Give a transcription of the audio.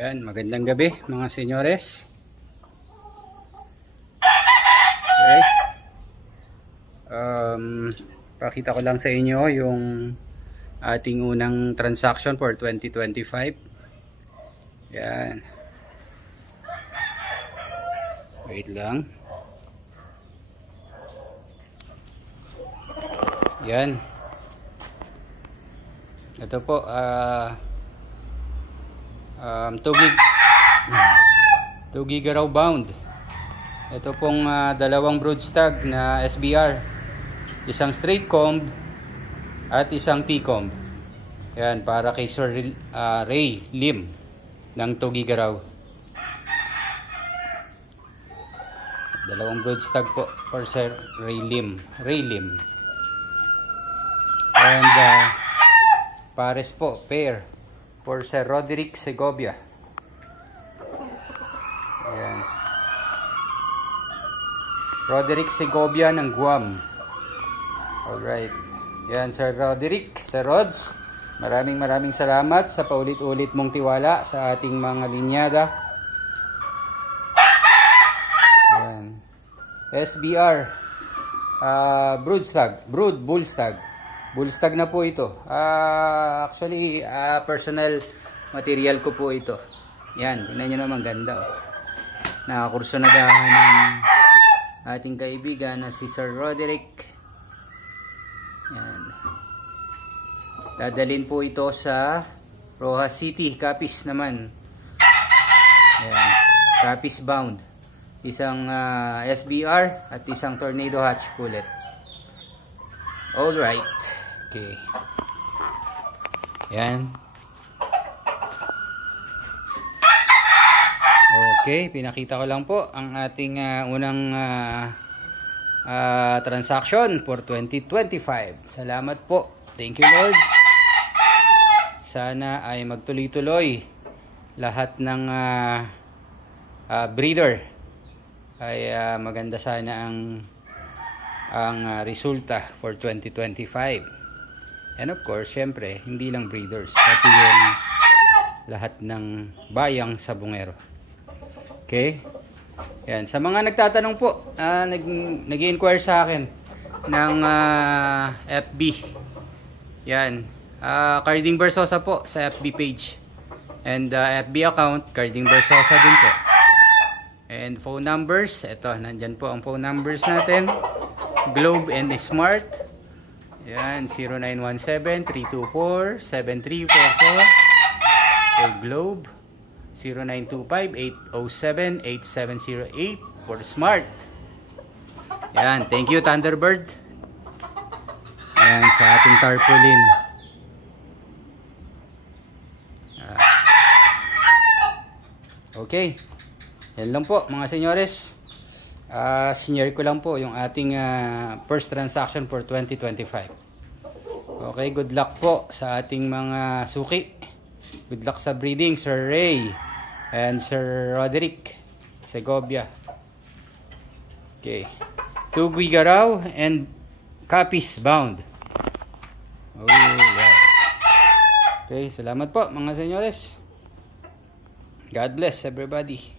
Yan, magandang gabi mga senyores. Okay. Pakita ko lang sa inyo yung ating unang transaction for 2025. Yan. Wait lang. Yan. Ito po 2 giga raw bound. Ito pong dalawang broodstag na SBR, isang straight comb at isang P-comb. Yan, para kay Sir Ray Lim ng 2 giga raw. Dalawang broodstag po for Sir Ray Lim. And pares po, pair for Sir Roderick Segovia. Ayan. Roderick Segovia ng Guam. Alright. Yan, Sir Roderick, Sir Rods, maraming salamat sa paulit-ulit mong tiwala sa ating mga linyada. Ayan. SBR Bullstag. Bullstag na po ito. Actually, personal material ko po ito. Yan, tingnan nyo naman, ganda. Oh. Nakakurso na dahan ng ating kaibigan na si Sir Roderick. Yan. Dadalhin po ito sa Rojas City, Capiz naman. Yan. Capiz bound. Isang SBR at isang Tornado Hatch Pullet. Alright. Okay. Yan. Okay, pinakita ko lang po ang ating unang transaction for 2025. Salamat po. Thank you, Lord. Sana ay magtuloy-tuloy lahat ng breeder. Ay maganda sana ang resulta for 2025. And of course, syempre, hindi lang breeders, pati yung lahat ng bayang sabungero. Okay? Yan. Sa mga nagtatanong po, nag-inquire sa akin ng FB. Yan. Carding Versosa po sa FB page. And FB account, Carding Versosa din po. And phone numbers, eto, nandyan po ang phone numbers natin. Globe and Smart. Yan, 0917-324-7344 for Globe, 0925-807-8708 for Smart. Yan, thank you Thunderbird. Yan, sa ating tarpaulin. Okay, yan lang po mga senyores. Sinare ko lang po yung ating first transaction for 2025. Okay, good luck po sa ating mga suki. Good luck sa breeding, Sir Ray and Sir Roderick Segovia. Okay, 2 giga raw and Capiz bound. Alright. Okay, salamat po mga senyores. God bless everybody.